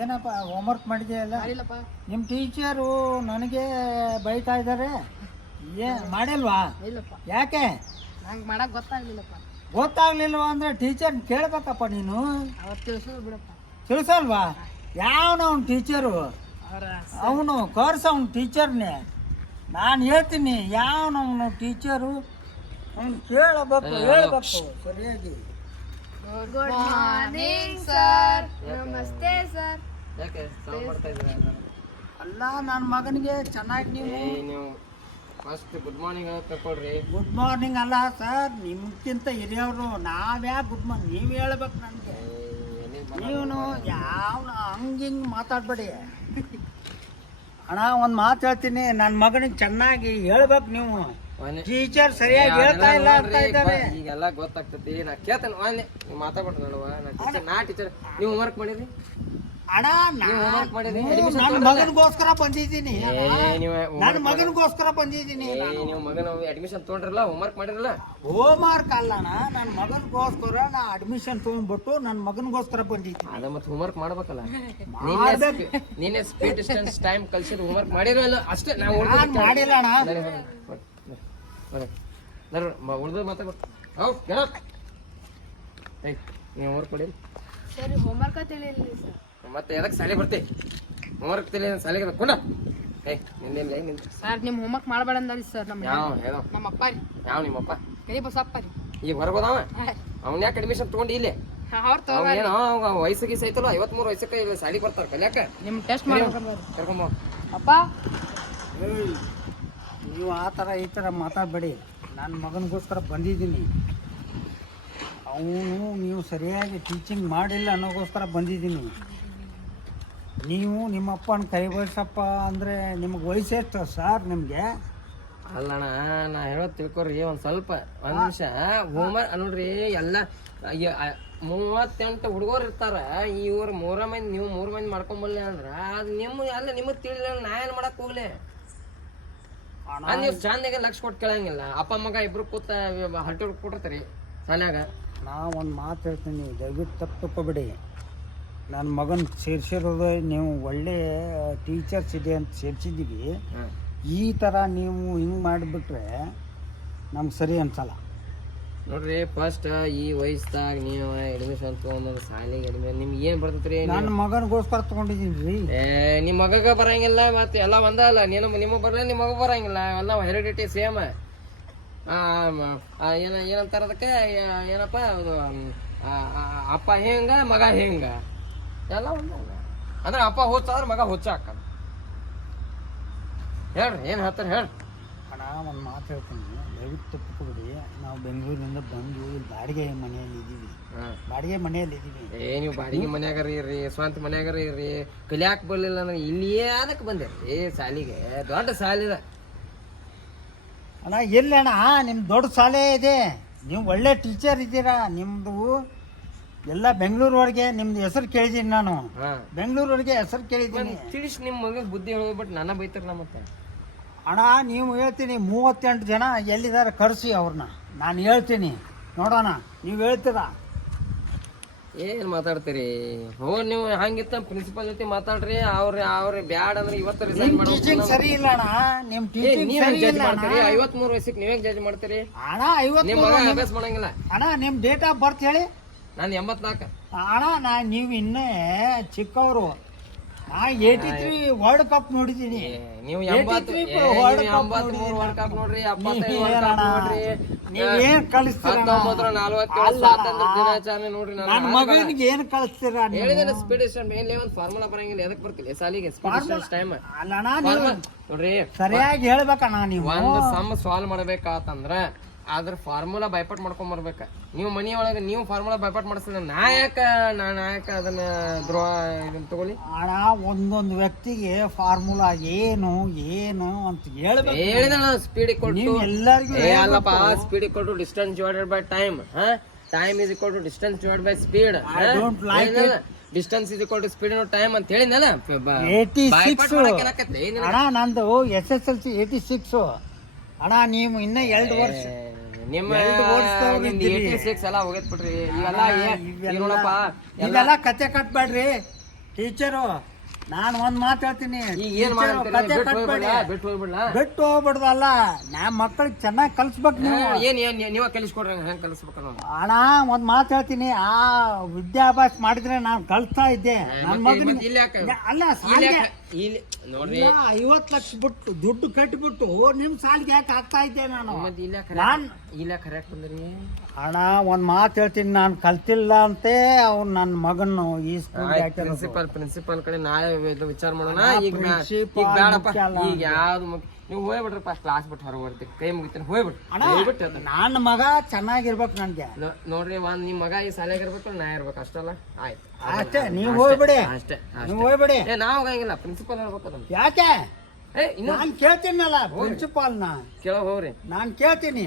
ಏನಪ್ಪ ಹೋಮ್ವರ್ಕ್ ಮಾಡಿದೆಯಲ್ಲ? ಮಾಡಿಲ್ಲಪ್ಪ. ನಿಮ್ಮ ಟೀಚರು ನನಗೆ ಬೈತಾ ಇದ್ದಾರೆ. ಮಾಡಿಲ್ವಾ? ಇಲ್ಲಪ್ಪ. ಯಾಕೆ? ನಂಗೆ ಮಾಡಕ್ ಗೊತ್ತಾಗ್ಲಿಲ್ಲಪ್ಪ. ಗೊತ್ತಾಗ್ಲಿಲ್ವಾ ಅಂದ್ರೆ ಟೀಚರ್ ಕೇಳ್ಬೇಕಪ್ಪ ನೀನು. ಅವತ್ತು ತಿಳಿಸೋದು ಬಿಡಪ್ಪ. ತಿಳಿಸಲ್ವಾ? ಯಾವನು ಅವ್ನ ಟೀಚರು? ಅವನು ಕರ್ಸ ಅವ್ನ ಟೀಚರ್ನೇ. ನಾನು ಹೇಳ್ತೀನಿ ಯಾವನವನು ಟೀಚರು ಅವ್ನು ಕೇಳಬೇಕು, ಹೇಳ್ಬೇಕು ಸರಿಯಾಗಿ. Good morning sir. ನಮಸ್ತೆ ಸರ್. ಯಾಕೆ ಸಾಂಗ್ ಮಾಡ್ತಾ ಇದ್ದೀರಾ? ಅಲ್ಲ ನನ್ನ ಮಗನಿಗೆ ಚೆನ್ನಾಗಿ ನೀವು ಫಸ್ಟ್ ಗುಡ್ ಮಾರ್ನಿಂಗ್ ತಗೊಳ್ರಿ. ಗುಡ್ ಮಾರ್ನಿಂಗ್ ಅಲ್ಲ ಸರ್, ನಿಮ್ಗಿಂತ ಹಿರಿಯವರು. ನಾವ್ಯಾಕೆ ಗುಡ್ ಮಾರ್ನಿಂಗ್? ನೀವು ಹೇಳ್ಬೇಕು ನನಗೆ. ನೀನು ಯಾವ ಹಂಗಿಂಗೆ ಮಾತಾಡ್ಬೇಡಿ ಅಣ್ಣ. ಒಂದು ಮಾತು ಹೇಳ್ತೀನಿ, ನನ್ನ ಮಗನಿಗೆ ಚೆನ್ನಾಗಿ ಹೇಳ್ಬೇಕು ನೀವು. ಟೀಚರ್ ಸರಿಯಾಗಿ ಹೇಳ್ತಾ ಇಲ್ಲ ಅಂತ ಇದ್ದಾರೆ. ಈಗೆಲ್ಲ ಗೊತ್ತಾಗ್ತೈತಿ. ನಾ ಕೇಳ್ತೇನೆ ನೀವು ಮಾತಾಡ್ಬಿಟ್ರೆ ನೋಡುವ. ನಾ ಟೀಚರ್ ನೀವು ಹೋಮ್ವರ್ಕ್ ಮಾಡಿದ್ರಿ ಅಣ್ಣ? ನನ್ನ ಮಗನಿಗೋಸ್ಕರ ಬಂದಿದ್ದೀನಿ. ನನ್ನ ಮಗನಿಗೋಸ್ಕರ ಬಂದಿದ್ದೀನಿ. ನೀವು ಮಗನ ಅಡ್ಮಿಷನ್ ತೊಗೊಂಡ್ರಲ್ಲ, ಹೋಮ್ವರ್ಕ್ ಮಾಡಿರಲ್ಲ? ಹೋಮ್ವರ್ಕ್ ಅಲ್ಲಣ್ಣ, ನನ್ನ ಮಗನಿಗೋಸ್ಕರ ನಾ ಅಡ್ಮಿಷನ್ ತೊಗೊಂಡ್ಬಿಟ್ಟು ನನ್ನ ಮಗನಿಗೋಸ್ಕರ ಬಂದಿದ್ದೀನಿ. ಅದ ಮತ್ತೆ ಹೋಮ್ವರ್ಕ್ ಮಾಡ್ಬೇಕಲ್ಲ. ನೀನೆ ಸ್ಪೀಡ್ ಡಿಸ್ಟೆನ್ಸ್ ಟೈಮ್ ಕಲ್ಸಿದ್ ಹೋಮ್ವರ್ಕ್ ಮಾಡಿರಲ್ಲ ಅಷ್ಟೇ. ನಾವು ಮಾಡಿಲ್ಲ ಅಣ್ಣ. ಉಳ್ದ ಮಾತಾಡ್ಬೇಕು. ನೀವು ಹೋಮ್ವರ್ಕ್ ಮಾಡಿ ಸರ್. Homework ತಿಳಿಲಿಲ್ಲ sir. ಮತ್ತೆ ಎದಕ್ಕೆ ಶಾಲೆ ಬರ್ತಿ? ಹೋಮ್ವರ್ಕ್ ತಿಳಿ ಶಾಲೆಗೆ ಕೊಂಡ. ಸರ್ ನಿಮ್ ಹೋಮ್ವರ್ಕ್ ಮಾಡಬೇಡ ಅಂದ್ರಿ ಸರ್. ನಮ್ಮ ಅಪ್ಪ ರೀ. ಯಾವ ನಿಮ್ಮಪ್ಪ? ಕೈ ಬಸಪ್ಪ ರೀ. ಈಗ ಹೊರಗೋದವ ಅವ್ನ ಯಾಕೆ ಅಡ್ಮಿಷನ್ ತಗೊಂಡಿ ಇಲ್ಲಿ? ಏನೋ ವಯಸ್ಸಿಗೆ ಐತಲ್ಲ, 53 ವಯಸ್ಸಕ್ಕೆ ಇಲ್ಲಿ ಶಾಲೆಗೆ ಬರ್ತಾರ ಕಲ್ಯಾಕ. ನಿಮ್ ಟೆಸ್ಟ್ ಕರ್ಕೊಂಬ. ಅಪ್ಪ ನೀವು ಆ ಥರ ಈ ಥರ ಮಾತಾಡಬೇಡಿ. ನನ್ನ ಮಗನಿಗೋಸ್ಕರ ಬಂದಿದ್ದೀನಿ. ಅವನು ನೀವು ಸರಿಯಾಗಿ ಟೀಚಿಂಗ್ ಮಾಡಿಲ್ಲ ಅನ್ನೋಗೋಸ್ಕರ ಬಂದಿದ್ದೀನಿ. ನೀವು ನಿಮ್ಮ ಅಪ್ಪನ ಕೈ ವಯಸ್ಸಪ್ಪ ಅಂದರೆ ನಿಮಗೆ ವಯಸ್ಸೆಷ್ಟು ಸರ್ ನಿಮಗೆ? ಅಲ್ಲಣ್ಣ, ನಾ ಹೇಳೋದು ತಿಳ್ಕೊರಿ ಒಂದು ಸ್ವಲ್ಪ. ಒಂದು ನಿಮಿಷ. ಹೋಮ್ವರ್ಕ್ ನೋಡ್ರಿ, ಎಲ್ಲ 38 ಹುಡುಗರು ಇರ್ತಾರ. ಇವ್ರು 3 ಮಂದಿ, ನೀವು 3 ಮಂದಿ ಮಾಡ್ಕೊಂಬಲ್ಲ ಅಂದ್ರೆ ಅದು ನಿಮಗೆ ತಿಳಿಲ್ಲ. ನಾ ಏನು ಮಾಡಕ್ ಹೋಗ್ಲಿ? ನೀವು ಚಂದಾಗೆ ಲಕ್ಷ ಕೊಟ್ಟು ಕೇಳಂಗಿಲ್ಲ. ಅಪ್ಪ ಮಗ ಇಬ್ರು ಕೂತ ಹಟ್ಟಿ ಕೊಟ್ಟಿರ್ತೀರಿ ಶಾಲ್ಯಾಗ. ನಾ ಒಂದು ಮಾತು ಹೇಳ್ತೀನಿ, ದಯವಿಟ್ಟು ತಪ್ಪು ತಗೋಬೇಡಿ. ನನ್ನ ಮಗನ ಸೇರಿಸಿರೋದು ನೀವು ಒಳ್ಳೆ ಟೀಚರ್ಸ್ ಇದೆ ಅಂತ ಸೇರಿಸಿದ್ದೀವಿ. ಈ ಥರ ನೀವು ಹಿಂಗೆ ಮಾಡಿಬಿಟ್ರೆ ನಮ್ಗೆ ಸರಿ ಅನ್ಸಲ್ಲ ನೋಡ್ರಿ. ಫಸ್ಟ್ ಈ ವಯಸ್ಸಾಗ ನೀವು ಅಡ್ಮಿಷನ್ ತೊಗೊಂಡು ಶಾಲೆಗೆ ನಿಮ್ಗೆ ಏನು ಬರ್ತೈತ್ರಿ? ನನ್ನ ಮಗನಿಗೋಸ್ಕರ ತೊಗೊಂಡಿದ್ದೀನಿ ರೀ. ನಿಮ್ಮ ಮಗಗ ಬರಂಗಿಲ್ಲ, ಮತ್ತೆ ಎಲ್ಲ ಒಂದಲ್ಲ. ನಿಮಗೆ ಬರಲ್ಲ, ನಿಮ್ಮ ಮಗ ಬರಂಗಿಲ್ಲ. ಎಲ್ಲ ಹೆರಿಡಿಟಿ ಸೇಮ್. ಏನಂತಾರ ಅದಕ್ಕೆ? ಏನಪ್ಪ ಅಪ್ಪ ಹೆಂಗ ಮಗ ಹೆಂಗ ಎಲ್ಲ ಒಂದಲ್ಲ. ಅಂದ್ರೆ ಅಪ್ಪ ಹುಚ್ಚಾದ್ರೆ ಮಗ ಹುಚ್ಚ ಹಾಕಲ್ಲ. ಹೇಳ್ರಿ ಏನು ಹೇಳ್ತಾರೆ ಹೇಳ್ರಿ. ಅಣ್ಣ ಒಂದು ಮಾತು ಹೇಳ್ತೀನಿ, ದಯವಿಟ್ಟು ತಪ್ಪಿಕೊಬಿಡಿ. ನಾವು ಬೆಂಗಳೂರಿನಿಂದ ಬಂದು ಇಲ್ಲಿ ಬಾಡಿಗೆ ಮನೆಯಲ್ಲಿ ಇದ್ದೀವಿ. ನೀವು ಬಾಡಿಗೆ ಮನ್ಯಾಗಾರ ಇರ್ರಿ, ಸ್ವಂತ ಮನ್ಯಾಗಾರ ಇರ್ರಿ. ಕಲಿಯಾಕ ಬರ್ಲಿಲ್ಲ ಅಂದ್ರೆ ಇಲ್ಲಿಯೇ ಅದಕ್ಕೆ ಬಂದಿರಿ ಶಾಲಿಗೆ. ದೊಡ್ಡ ಶಾಲಿದ ಅಣ್ಣ. ಎಲ್ಲಿ ಅಣ್ಣ ನಿಮ್ಮ ದೊಡ್ಡ ಶಾಲೆ ಇದೆ, ನೀವು ಒಳ್ಳೆ ಟೀಚರ್ ಇದ್ದೀರಾ. ನಿಮ್ಮದು ಎಲ್ಲ ಬೆಂಗಳೂರವರೆಗೆ ನಿಮ್ದು ಹೆಸರು ಕೇಳಿದ್ದೀನಿ. ನಾನು ಬೆಂಗಳೂರವರೆಗೆ ಹೆಸರು ಕೇಳಿದ್ದೀನಿ. ತಿಳಿಸಿ ನಿಮ್ಮ ಮಗ ಬುದ್ಧಿ ಹೇಳೋದ್ಬಿಟ್ಟು ನನ್ನ ಬೈತಾರಲ್ಲ ಮತ್ತೆ. ಅಣ್ಣ ನೀವು ಹೇಳ್ತೀನಿ 38 ಜನ ಎಲ್ಲಿದ್ದಾರೆ ಕರೆಸಿ ಅವ್ರನ್ನ. ನಾನು ಹೇಳ್ತೀನಿ, ನೋಡೋಣ. ನೀವು ಹೇಳ್ತೀರಾ? ಏನು ಮಾತಾಡ್ತೀರಿ? ನೀವು ಹಂಗಿತ್ತ ಪ್ರಿನ್ಸಿಪಲ್ ಜೊತೆ ಮಾತಾಡ್ರಿ. ಅವ್ರ ಬ್ಯಾಡ್ ಅಂದ್ರೆ ಇವತ್ತು ರಿಸೈನ್ ಟೀಚಿಂಗ್ ಸರಿ ಇಲ್ಲ ಅಣ್ಣ. ನಿಮ್ಮ ಟೀಚಿಂಗ್ ಸರಿ ಇಲ್ಲ ಅಣ್ಣ. 53 ವಯಸ್ಸಿಗೆ ನೀವೇ ಜಡ್ಜ್ ಮಾಡ್ತೀರಿ? ಅಣ್ಣ 53 ನಿಮ್ಮ ಮಗ ಅಭ್ಯಾಸ ಮಾಡಂಗಿಲ್ಲ. ಅಣ್ಣ ನಿಮ್ಮ ಡೇಟ್ ಆಫ್ ಬರ್ತ್ ಹೇಳಿ. ನಾನು 84. ಅಣ್ಣ ನೀವು ಇನ್ನೇ ಚಿಕ್ಕವರು. ನಾ 83 ವರ್ಲ್ಡ್ ಕಪ್ ನೋಡಿದ್ದೀನಿ. ನೀವು 83 ವರ್ಲ್ಡ್ ಕಪ್ ನೋಡ್ರಿ, 75 ವರ್ಲ್ಡ್ ಕಪ್ ನೋಡ್ರಿ. ನೀವೇನ್ ಕಳಿಸ್ತೀರ? 1947 ಸ್ವಾತಂತ್ರ್ಯ ದಿನಾಚರಣೆ ನೋಡ್ರಿ. ನನ್ನ ಮಗನಿಗೆ ಏನ್ ಕಳಿಸ್ತೀರಾ? ಹೇಳಿದ್ರೆ ಸ್ಪೀಡ್ ಮೇಲೆ ಒಂದು ಫಾರ್ಮುಲಾ ಬರಂಗಿಲ್ಲ. ಎದಕ್ ಬರ್ತಿಲ್ಲ ಶಾಲಿಗೆ? ಸ್ಪೀಡ್ ಟೈಮ್ ಅಲ್ಲಣ್ಣ ನೋಡ್ರಿ, ಸರಿಯಾಗಿ ಹೇಳ್ಬೇಕಣ್ಣ. ನೀವು ಒಂದು ಸಮ್ ಸಾಲ್ವ್ ಮಾಡ್ಬೇಕಾತಂದ್ರ ಅದ್ರ ಫಾರ್ಮುಲಾ ಬೈಪಾಟ್ ಮಾಡ್ಕೊಂಡ್ ಬರ್ಬೇಕ. ನೀವು ಮನಿಯೊಳಗೆ ನೀವು ಫಾರ್ಮುಲಾ ಬೈಪಾಟ್ ಮಾಡಿಸಿದ್ರೆ ನಾಯಕ ಅದನ್ನ ದ್ರೋಹ ಇದನ್ನ ತಗೊಳ್ಳಿ. ಅಣ್ಣ ಒಂದೊಂದು ವ್ಯಕ್ತಿಗೆ ಫಾರ್ಮುಲಾ ಏನು ಏನು ಅಂತ ಹೇಳ್ಬೇಕು. ಹೇಳಿದ ಸ್ಪೀಡ್ ಕೊಟ್ಟು ಎಲ್ಲರಿಗೂ ಅಲ್ಲಪ್ಪ. ಸ್ಪೀಡ್ ಕೊಟ್ಟು distance divided by time. Time is equal to distance divided by speed. Distance is equal to speed time ಅಂತ ಹೇಳಿದ್ನಲ್ಲ. 86 ಅಣ್ಣ. ನಂದು SSLC 86. ಅಣ್ಣ ನೀವು ಇನ್ನ 2 ವರ್ಷ ನಿಮ್ಮ 86 ಎಲ್ಲ ಹೋಗೈತ್ ಬಿಡ್ರಿ. ಇವೆಲ್ಲ ನೋಡಪ್ಪ, ಇವೆಲ್ಲ ಕತೆ ಕಟ್ಬೇಡ್ರಿ. ಟೀಚರು ನಾನು ಒಂದು ಮಾತು ಹೇಳ್ತೀನಿ. ಈಗ ಏನ್ ಟೀಚರು ಮಾಡಂತೀರಿ? ಕತೆ ಬಿಟ್ಟು ಕಟ್ಬೇಡಿ. ಹೋಗ್ಬಿಡ್ಲಾ? ಬಿಟ್ಟು ಹೋಗ್ಬಿಡ್ಲಾ? ಬಿಟ್ಟು ಹೋಗ್ಬಿಡ್ದಲ್ಲ, ನಮ್ಮ ಮಕ್ಕಳಿಗೆ ಚೆನ್ನಾಗಿ ಕಲ್ಸ್ಬೇಕು ನೀವು. ಏನ್ ನೀವ ಕಲಿಸ್ಕೊಡ್ರಿ ಹೆಂಗ್ ಕಲಿಸ್ಬೇಕ ನಾವು? ಅಣ್ಣ ಒಂದ್ ಮಾತು ಹೇಳ್ತೀನಿ, ಆ ವಿದ್ಯಾಭ್ಯಾಸ ಮಾಡಿದ್ರೆ ನಾನು ಕಲಿಸ್ತಾ ಇದ್ದೆ ನನ್ನ ಮಗನಿಗೆ. ಇಲ್ಲಿ ಯಾಕೆ? ಅಲ್ಲ ಸಾಲಿಗೆ ಇಲ್ಲಿ ನೋಡ್ರಿ 50 ಲಕ್ಷ ಬಿಟ್ಟು ದುಡ್ಡು ಕಟ್ಟಿಬಿಟ್ಟು ನಿಮ್ ಸಾಲಿಗೆ ಯಾಕೆ ಹಾಕ್ತಾ ಇದ್ದೆ ನಾನು? ಮತ್ತೆ ಇಲ್ಲ ಕರೆಕ್ಟ್ ಬಂದ್ರಿ. ಅಣ್ಣ ಒಂದ್ ಮಾತು ಹೇಳ್ತೀನಿ, ನಾನು ಕಲ್ತಿಲ್ಲ ಅಂತೆ ಅವ್ನು ನನ್ನ ಮಗನ್ನು ಈ ಸ್ಕೂಲ್ ಪ್ರಿನ್ಸಿಪಲ್ ಕಡೆ ನಾಳೆ ಇದು ವಿಚಾರ ಮಾಡೋಣ. ಈಗ principal ಬೇಡಪ್ಪ, ಮುಖ್ಯ ಅಲ್ಲ ಈಗ ಯಾವ್ದು ನೀವು ಹೋಗ್ಬಿಡ್ರಿ ಫಸ್ಟ್ ಕ್ಲಾಸ್ ಬಿಟ್ಟು ಹೊರಗೆ ಬರ್ತೀವಿ, ಕೈ ಮುಗಿತೀನಿ ಹೋಗ್ಬಿಟ್ಟು. ನನ್ನ ಮಗ ಚೆನ್ನಾಗಿರ್ಬೇಕು ನನ್ಗೆ. ನೋಡ್ರಿ ಒಂದ್ ನಿಮ್ ಮಗ ಈ ಶಾಲೆಗೆ ಇರ್ಬೇಕು, ನಾ ಇರ್ಬೇಕು, ಅಷ್ಟಲ್ಲ ಆಯ್ತು. ಅಷ್ಟೇ, ನೀವು ಹೋಗ್ಬಿಡಿ, ಅಷ್ಟೇ ನೀವು ಹೋಗ್ಬಿಡಿ. ನಾವ್ ಹೋಗಂಗಿಲ್ಲ, ಪ್ರಿನ್ಸಿಪಲ್ ಹೇಳ್ಬೇಕು ಅದನ್ನ. ಯಾಕೆ ಇನ್ನು ನಾನು ಕೇಳ್ತೀನಲ್ಲ ಪ್ರಿನ್ಸಿಪಾಲ್ನ, ಕೇಳೋ ಹೋಗ್ರಿ. ನಾನು ಕೇಳ್ತೀನಿ.